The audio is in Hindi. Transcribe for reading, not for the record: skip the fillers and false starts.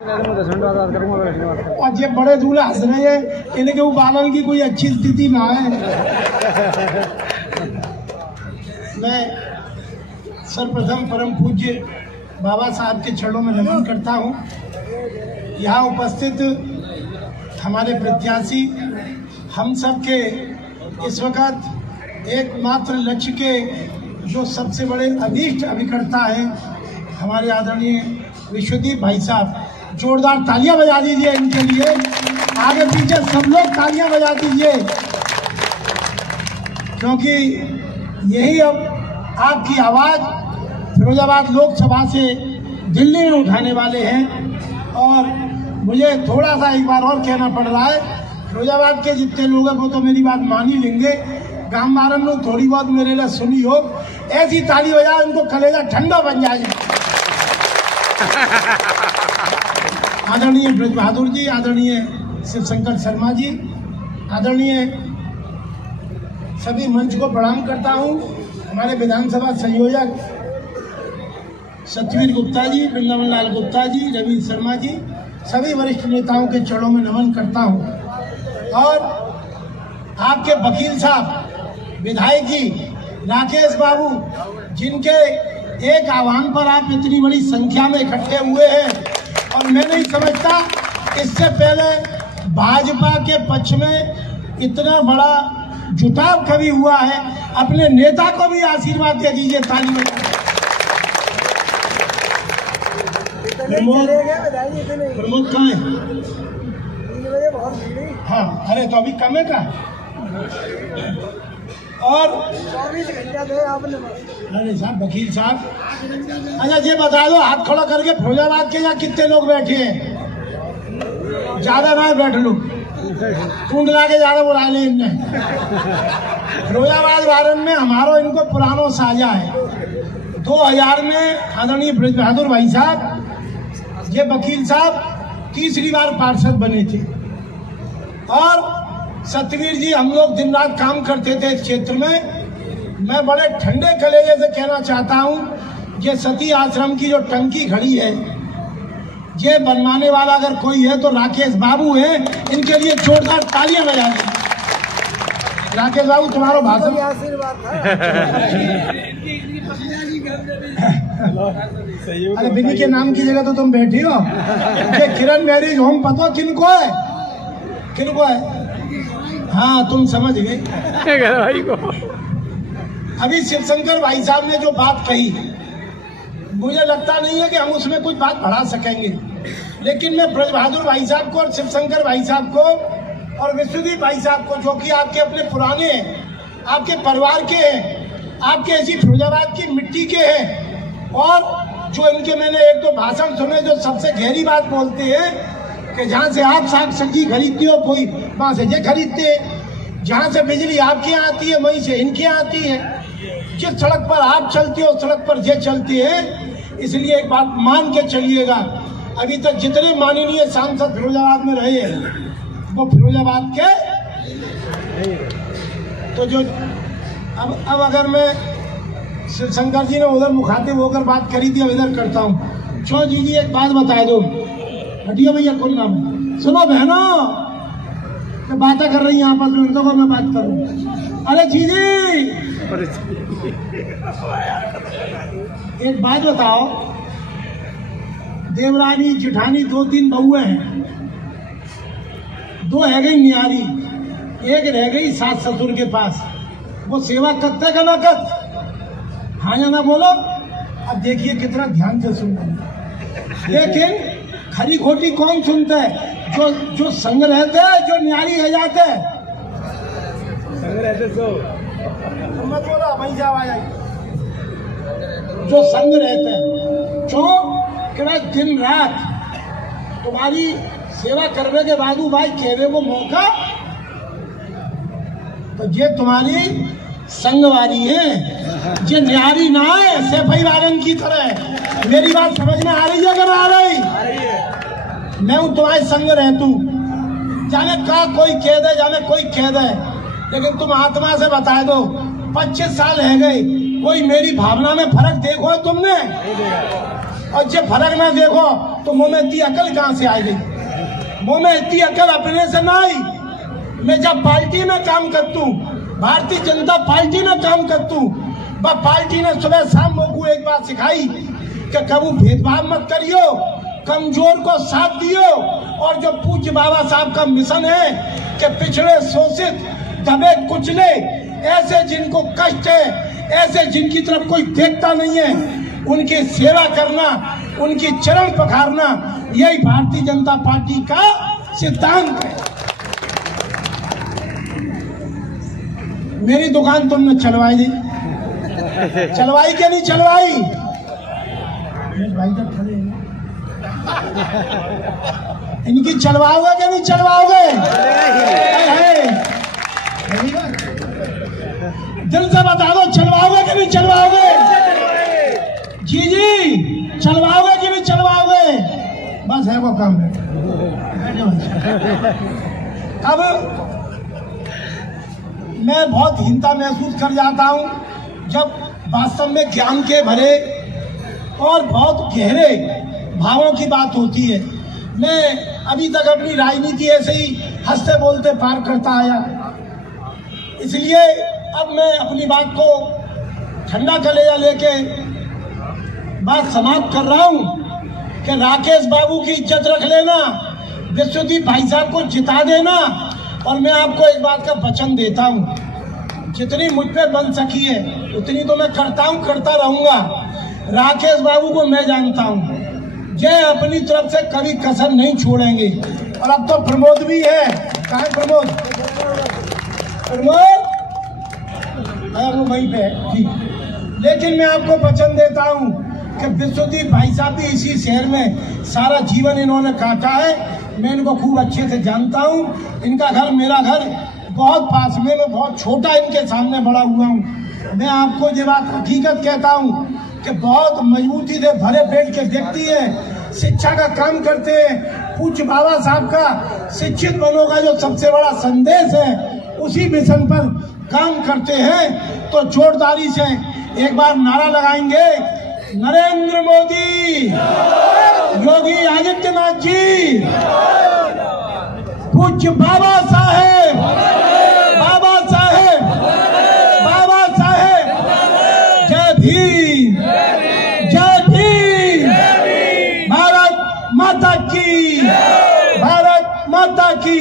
आज ये बड़े दूल्हे हंस रहे हैं इनके वो बालन की कोई अच्छी स्थिति ना है। मैं सर्वप्रथम परम पूज्य बाबा साहब के चरणों में नमन करता हूँ। यहाँ उपस्थित हमारे प्रत्याशी हम सब के इस वक्त एकमात्र लक्ष्य के जो सबसे बड़े अभीष्ट अभिकर्ता हैं हमारे आदरणीय विश्वदीप भाई साहब, जोरदार तालियां बजा दीजिए इनके लिए। आगे पीछे सब लोग तालियां बजा दीजिए, क्योंकि यही अब आपकी आवाज़ फिरोजाबाद लोकसभा से दिल्ली में उठाने वाले हैं। और मुझे थोड़ा सा एक बार और कहना पड़ रहा है, फिरोजाबाद के जितने लोगों को तो मेरी बात मान ही लेंगे, गाँव मारन लोग थोड़ी बहुत मेरे लिए सुनी हो, ऐसी ताली बजाओ उनको कलेजा ठंडा बन जाए। आदरणीय ब्रज बहादुर जी, आदरणीय शिवशंकर शर्मा जी, आदरणीय सभी मंच को प्रणाम करता हूं। हमारे विधानसभा संयोजक सत्यवीर गुप्ता जी, वृंदावन लाल गुप्ता जी, रवि शर्मा जी, सभी वरिष्ठ नेताओं के चरणों में नमन करता हूं। और आपके वकील साहब, विधायक जी राकेश बाबू, जिनके एक आह्वान पर आप इतनी बड़ी संख्या में इकट्ठे हुए हैं, और मैं नहीं समझता इससे पहले भाजपा के पक्ष में इतना बड़ा जुटाव कभी हुआ है। अपने नेता को भी आशीर्वाद दे दीजिए ताली में। प्रमोद कहाँ है? हाँ, अरे तो अभी कम है का? और 24 घंटा थे आपने। अरे साहब, वकील साहब, अच्छा ये बता दो, हाथ खड़ा करके फिरोजाबाद के यहाँ कितने लोग बैठे हैं? ज्यादा ना बैठ लो, टूंड ला के ज्यादा बुला ले इनने। फिरोजाबाद वारन में हमारो इनको पुरानो साझा है। 2000 में आदरणीय ब्रज बहादुर भाई साहब, ये वकील साहब तीसरी बार पार्षद बने थे। और सत्यवीर जी, हम लोग दिन रात काम करते थे इस क्षेत्र में। मैं बड़े ठंडे कलेजे से कहना चाहता हूं, ये सती आश्रम की जो टंकी खड़ी है, ये बनवाने वाला अगर कोई है तो राकेश बाबू है। इनके लिए जोरदार तालियां बजा दी। राकेश बाबू, तुम्हारा भाषण। अरे बिनी के नाम की जगह तो तुम बैठी हो। ये किरण मैरिज होम पता किनको है? किनको है? हाँ, तुम समझ गए भाई को। अभी शिवशंकर भाई साहब ने जो बात कही, मुझे लगता नहीं है कि हम उसमें कुछ बात बढ़ा सकेंगे, लेकिन मैं ब्रज बहादुर भाई साहब को और शिवशंकर भाई साहब को और विश्वदीप भाई साहब को, जो कि आपके अपने पुराने, आपके परिवार के हैं, आपके ऐसी फिरोजाबाद की मिट्टी के हैं, और जो इनके मैंने एक दो भाषण सुने जो सबसे गहरी बात बोलते हैं कि जहाँ से आप साग सब्जी खरीदते हो, कोई वहाँ से ये खरीदते हैं, जहाँ से बिजली आपके यहाँ आती है वहीं से इनके यहाँ आती है, जिस सड़क पर आप चलते हो सड़क पर ये चलते हैं। इसलिए एक बात मान के चलिएगा, अभी तक जितने माननीय सांसद फिरोजाबाद में रहे हैं वो फिरोजाबाद के, तो जो अब अगर मैं शिवशंकर जी ने उधर मुखातिब होकर बात करी थी, अब इधर करता हूँ। चो जी, एक बात बता दो, हटियो भैया, कौन नाम? सुनो बहनों, मैं बातें कर रही यहाँ पर, तो मैं बात करूँ। अरे जीजी, एक बात बताओ, देवरानी जेठानी 2-3 बहुएं हैं, 2 रह गई न्यारी, 1 रह गई सास ससुर के पास। वो सेवा करते का ना कर? हाँ या ना बोलो। अब देखिए कितना ध्यान से सुन रहे हैं, लेकिन खरी खोटी कौन सुनता है? जो संग रहते हैं, जो न्यारी रह जाते हैं। संग रहते सो मत बोला, वहीं जा आए। जो संग रहते हैं, जो दिन रात तुम्हारी सेवा करने के बाद भाई कहने को मौका, तो ये तुम्हारी संगवारी है, ये न्यारी ना है सैफई वालन की तरह। मेरी बात समझ में आ रही है? अगर आ रही, मैं हूं तुम्हारे संग रहतू, जाने का कोई कह दे, जाने कोई कह दे, लेकिन तुम आत्मा से बता दो, 25 साल रह गए, कोई मेरी भावना में फर्क देखो है तुमने? और जब फर्क ना देखो तो मुंह में इतनी अकल कहाँ से आ गई? मुंह में इतनी अकल अपने से ना आई। मैं जब पार्टी में काम करता हूँ, भारतीय जनता पार्टी में काम करता हूँ, पार्टी ने सुबह शाम को एक बात सिखाई कि कभी भेदभाव मत करियो, कमजोर को साथ दियो। और जो पूज्य बाबा साहब का मिशन है कि पिछड़े, शोषित, दबे, कुचले, ऐसे जिनको कष्ट है, ऐसे जिनकी तरफ कोई देखता नहीं है, उनकी सेवा करना, उनकी चरण पखारना, यही भारतीय जनता पार्टी का सिद्धांत है। मेरी दुकान तुमने चलवाई नहीं, चलवाई क्या नहीं चलवाई? भाई तक खड़े हैं, इनकी चलवाओगे क्या नहीं चलवाओगे? दिल से बता दो, चलवाओगे कि नहीं चलवाओगे? जी जी, चलवाओगे कि नहीं चलवाओगे? बस है वो काम है। अब मैं बहुत हीनता महसूस कर जाता हूं जब वास्तव में ज्ञान के भरे और बहुत गहरे भावों की बात होती है। मैं अभी तक अपनी राजनीति ऐसे ही हंसते बोलते पार करता आया, इसलिए अब मैं अपनी बात को ठंडा कलेजा लेके बात समाप्त कर रहा हूं कि राकेश बाबू की इज्जत रख लेना, विश्वदीप भाई साहब को जिता देना। और मैं आपको एक बात का वचन देता हूं, जितनी मुझ पे बन सकी है उतनी तो मैं करता हूं, करता रहूंगा। राकेश बाबू को मैं जानता हूं, जय अपनी तरफ से कभी कसर नहीं छोड़ेंगे। और अब तो प्रमोद भी है, कहाँ है प्रमोद? प्रमोद वो वहीं पे है, ठीक। लेकिन मैं आपको वचन देता हूं कि विश्वदीप भाई साहब भी इसी शहर में सारा जीवन इन्होंने काटा है। मैं इनको खूब अच्छे से जानता हूं। इनका घर मेरा घर बहुत पास में, मैं बहुत छोटा इनके सामने बड़ा हुआ हूं। मैं आपको ये बात हकीकत कहता हूं कि बहुत मजबूती से भरे पेट के व्यक्ति है, शिक्षा का काम करते हैं। पूज्य बाबा साहब का शिक्षित बनों का जो सबसे बड़ा संदेश है, उसी मिशन पर काम करते हैं। तो जोरदारी से एक बार नारा लगाएंगे, नरेंद्र मोदी, योगी आदित्यनाथ जी, पूज्य बाबा साहेब, बाबा साहेब, बाबा साहेब, जय भीम, जय भीम, भारत माता की, भारत माता की।